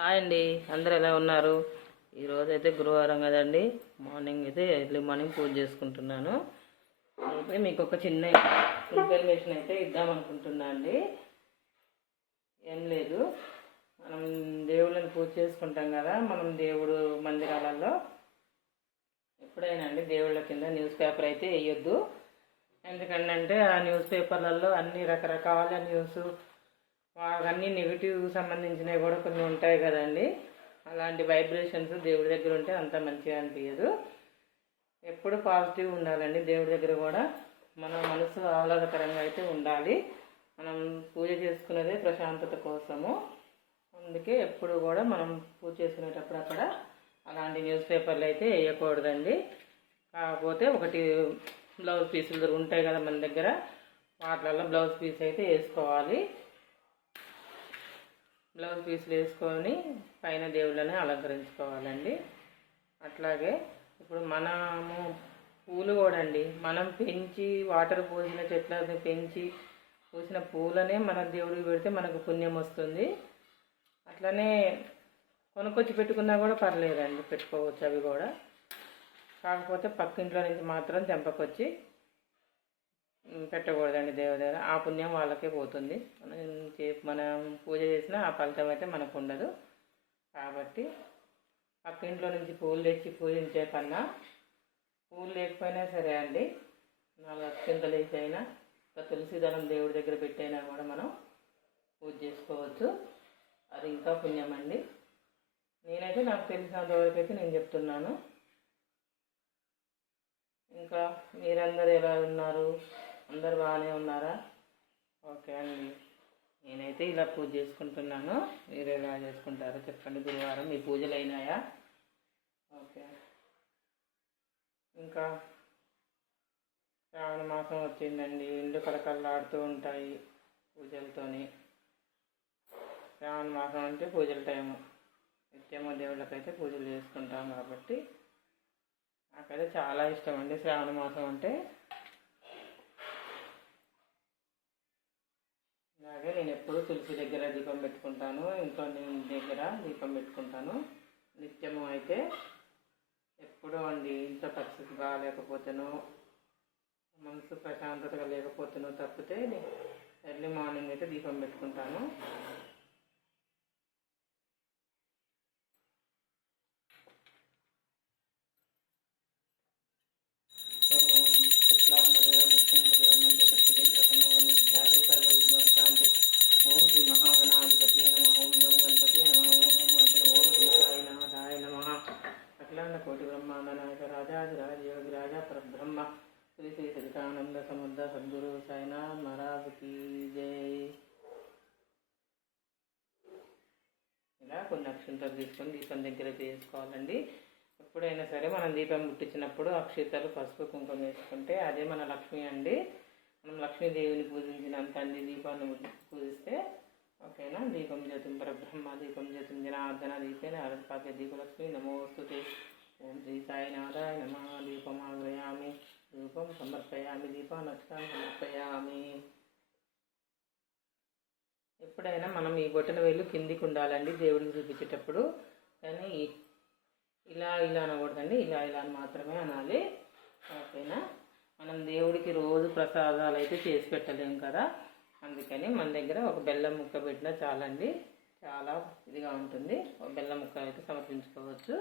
Hi అండి. అందరు ఎలా ఉన్నారు? ఈరోజు అయితే గురువారం కదండి. మార్నింగ్ అయితే ఎర్లీ మార్నింగ్ పూజ చేసుకుంటున్నాను. అయితే మీకు ఒక చిన్న ఇన్ఫర్మేషన్ అయితే ఇద్దామనుకుంటున్నా అండి. ఏం లేదు. మనం దేవుళ్ళని పూజ చేసుకుంటాం కదా. మనం దేవుడు మందిరాలలో ఎప్పుడైనా అండి దేవుళ్ళ కింద న్యూస్ పేపర్ అయితే వేయొద్దు. ఎందుకంటే ఆ న్యూస్ పేపర్లలో అన్ని రకరకాల న్యూస్ అవన్నీ నెగిటివ్ సంబంధించినవి కూడా కొన్ని ఉంటాయి కదండి. అలాంటి వైబ్రేషన్స్ దేవుడి దగ్గర ఉంటే అంత మంచిగా అనిపించదు ఎప్పుడు పాజిటివ్ ఉండాలండి దేవుడి దగ్గర కూడా. మన మనసు ఆహ్లాదకరంగా అయితే ఉండాలి. మనం పూజ చేసుకునేదే ప్రశాంతత కోసము. అందుకే ఎప్పుడు కూడా మనం పూజ చేసుకునేటప్పుడు అక్కడ అలాంటి న్యూస్ పేపర్లు అయితే వేయకూడదండి. కాకపోతే ఒకటి బ్లౌజ్ పీసులు ఉంటాయి కదా మన దగ్గర. వాటిలలో బ్లౌజ్ పీస్ అయితే వేసుకోవాలి. బ్లౌజ్ పీసులు వేసుకొని పైన దేవుళ్ళని అలంకరించుకోవాలండి. అట్లాగే ఇప్పుడు మనము పూలు కూడా అండి మనం పెంచి వాటర్ పోసిన చెట్లని పెంచి పూసిన పూలనే మన దేవుడికి పెడితే మనకు పుణ్యం వస్తుంది. అట్లనే కొనుక్కొచ్చి పెట్టుకున్నా కూడా పర్లేదండి పెట్టుకోవచ్చు అవి కూడా. కాకపోతే పక్కింట్లో నుంచి మాత్రం తెంపకొచ్చి పెట్టకూడదండి దేవుడి దగ్గర ఆ పుణ్యం వాళ్ళకే పోతుంది. మనం మనం పూజ చేసినా ఆ ఫలితం అయితే మనకు ఉండదు. కాబట్టి పక్కింట్లో నుంచి పూలు తెచ్చి పూజించే కన్నా పూలు లేకపోయినా సరే అండి నాలుగు అత్యంతలు వేసి ఒక తులసిదళం దేవుడి దగ్గర పెట్టైనా కూడా మనం పూజ చేసుకోవచ్చు. అది ఇంకా పుణ్యం అండి నేనైతే నాకు తెలిసినంత అయితే నేను చెప్తున్నాను. ఇంకా మీరందరూ ఎలా ఉన్నారు? అందరు బాగానే ఉన్నారా? ఓకే అండి. నేనైతే ఇలా పూజ చేసుకుంటున్నాను. మీరు ఎలా చేసుకుంటారో చెప్పండి గురువారం. మీ పూజలు అయినాయా? ఓకే. ఇంకా శ్రావణ మాసం వచ్చిందండి. ఇండ్లు కలకల్లాడుతూ ఉంటాయి పూజలతోని. శ్రావణ మాసం అంటే పూజల టైము. నిత్యమో దేవుళ్ళకైతే పూజలు చేసుకుంటాం కాబట్టి నాకైతే చాలా ఇష్టం అండి శ్రావణ మాసం అంటే. అలాగే నేను ఎప్పుడు తులసి దగ్గర దీపం పెట్టుకుంటాను. ఇంట్లో నేను దగ్గర దీపం పెట్టుకుంటాను. నిత్యము అయితే ఎప్పుడూ అండి ఇంట్లో పరిస్థితి బాగాలేకపోతేనో మనసు ప్రశాంతతగా లేకపోతేనో తప్పితే ఎర్లీ మార్నింగ్ అయితే దీపం పెట్టుకుంటాను ఓం శ్రీ మహాగణాధిపతి నమ ఓం గం గణపతి నమ ఓం గం గణపతి ఓం శ్రీ సాయినాథాయ నమ అఖిలాండ కోటి బ్రహ్మాండ నాయక రాజాధిరాజ యోగి రాజా పరబ్రహ్మ శ్రీ శ్రీ సచితానంద సముద్ర సద్గురు సాయినాథ్ మహారాజ్ కీ జై. ఇలా కొన్ని అక్షంతలు తీసుకొని దీపం దగ్గర వేసుకోవాలండి. ఎప్పుడైనా సరే మనం దీపం ముట్టించినప్పుడు అక్షితలు పసుపు కుంకుమ వేసుకుంటే అదే మన లక్ష్మి అండి. మనం లక్ష్మీదేవిని పూజించినంత అండి దీపాన్ని పూజిస్తే. ఓకేనా? దీపం జ్యోతిం పరబ్రహ్మ దీపం జ్యోతిం జనార్దన దీపేన అరపాక దీపలక్ష్మి నమోస్తుతే. ఓం శ్రీ సాయినాథాయ నమ దీపమాగ్రయామి ఆగ్రయామి దీపం సమర్పయామి దీపానక్షాన్ని సమర్పయామి. ఎప్పుడైనా మనం ఈ బొట్టన వేలు కిందికి ఉండాలండి దేవుడిని చూపించేటప్పుడు. కానీ ఇలా ఇలా అనకూడదండి ఇలా ఇలా అని మాత్రమే అనాలి. ఓకేనా? మనం దేవుడికి రోజు ప్రసాదాలు అయితే చేసి పెట్టలేము కదా. అందుకని మన దగ్గర ఒక బెల్లం ముక్క పెట్టినా చాలండి. చాలా ఇదిగా ఉంటుంది. ఒక బెల్లం ముక్క అయితే సమర్పించుకోవచ్చు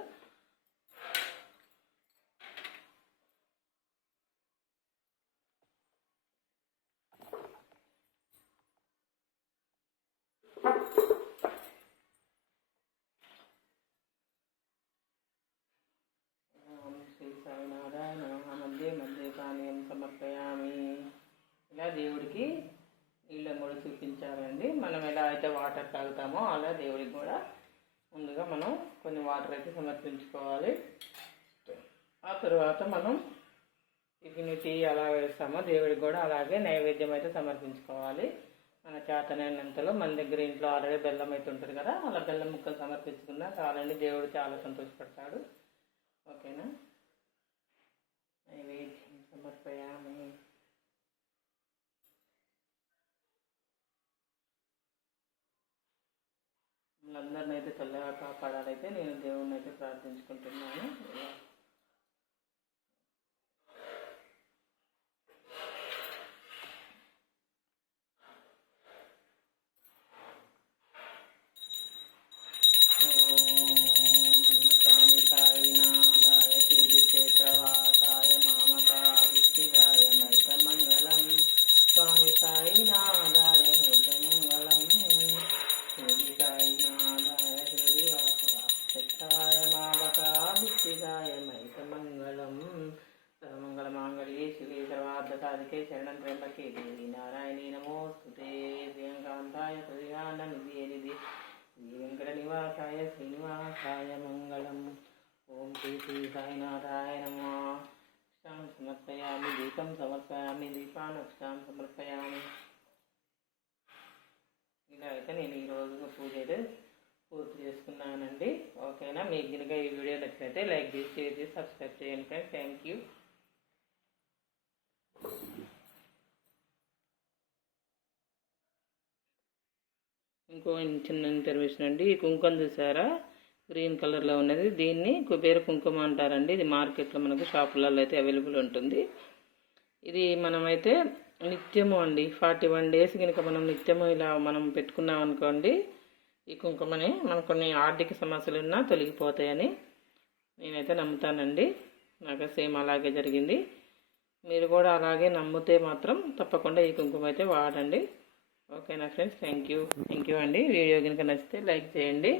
ఓం శ్రీ సాయినాథాయ నమః మధ్య మధ్య పానీయం సమర్పయామి ఇలా దేవుడికి నీళ్ళని కూడా చూపించాలండి. మనం ఎలా అయితే వాటర్ తాగుతామో అలా దేవుడికి కూడా ముందుగా మనం కొన్ని వాటర్ అయితే సమర్పించుకోవాలి. ఆ తర్వాత మనం టిఫిన్ టీ అలా వేస్తామో దేవుడికి కూడా అలాగే నైవేద్యం అయితే సమర్పించుకోవాలి. మన చేతనైనంతలో మన దగ్గర ఇంట్లో ఆల్రెడీ బెల్లం అయితే ఉంటుంది కదా అలా బెల్లం ముక్కలు సమర్పించుకున్నా చాలండి దేవుడు చాలా సంతోషపడతాడు. ఓకేనా? నైవేద్యం సమర్పయామి. అందరినైతే చల్లగా చల్లగా కాపాడాలైతే నేను దేవుణ్ణి అయితే ప్రార్థించుకుంటున్నాను. సర్వార్థసాధికే శరణం త్ర్యంబకే దేవి నారాయణీ నమోస్తుతే. ప్రియంకాంతాయ శ్రీయానందే నిధి శ్రీ నివాసాయ శ్రీనివాసాయ మంగళం. ఓం శ్రీ శ్రీ సాయినాథాయ నమ. సమర్పయామి దీపం సమర్పయామి దీపాన్ సమర్పయామి. ఇలా అయితే నేను ఈరోజు పూజ అయితే పూర్తి చేసుకున్నానండి. ఓకేనా? మీకు కనుక ఈ వీడియో నచ్చినట్లయితే లైక్ చేసి షేర్ చేసి సబ్స్క్రైబ్ చేయండి ఫ్రెండ్స్. Thank you. ఇంకో చిన్న ఇన్ఫర్మేషన్ అండి. ఈ కుంకుమ చూసారా? గ్రీన్ కలర్లో ఉన్నది. దీన్ని కుబేర కుంకుమ అంటారండి. ఇది మార్కెట్లో మనకు షాపులలో అయితే అవైలబుల్ ఉంటుంది. ఇది మనమైతే నిత్యము అండి. ఫార్టీ వన్ డేస్ కనుక మనం నిత్యము ఇలా మనం పెట్టుకున్నాం అనుకోండి ఈ కుంకుమని మనకు కొన్ని ఆర్థిక సమస్యలు ఉన్నా తొలగిపోతాయని నేనైతే నమ్ముతానండి. నాకు సేమ్ అలాగే జరిగింది. మీరు కూడా అలాగే నమ్మితే మాత్రం తప్పకుండా ఈ కుంకుమ అయితే వాడండి. ఓకేనా friends thank you thank you అండి. వీడియో కనుక నచ్చితే లైక్ చేయండి.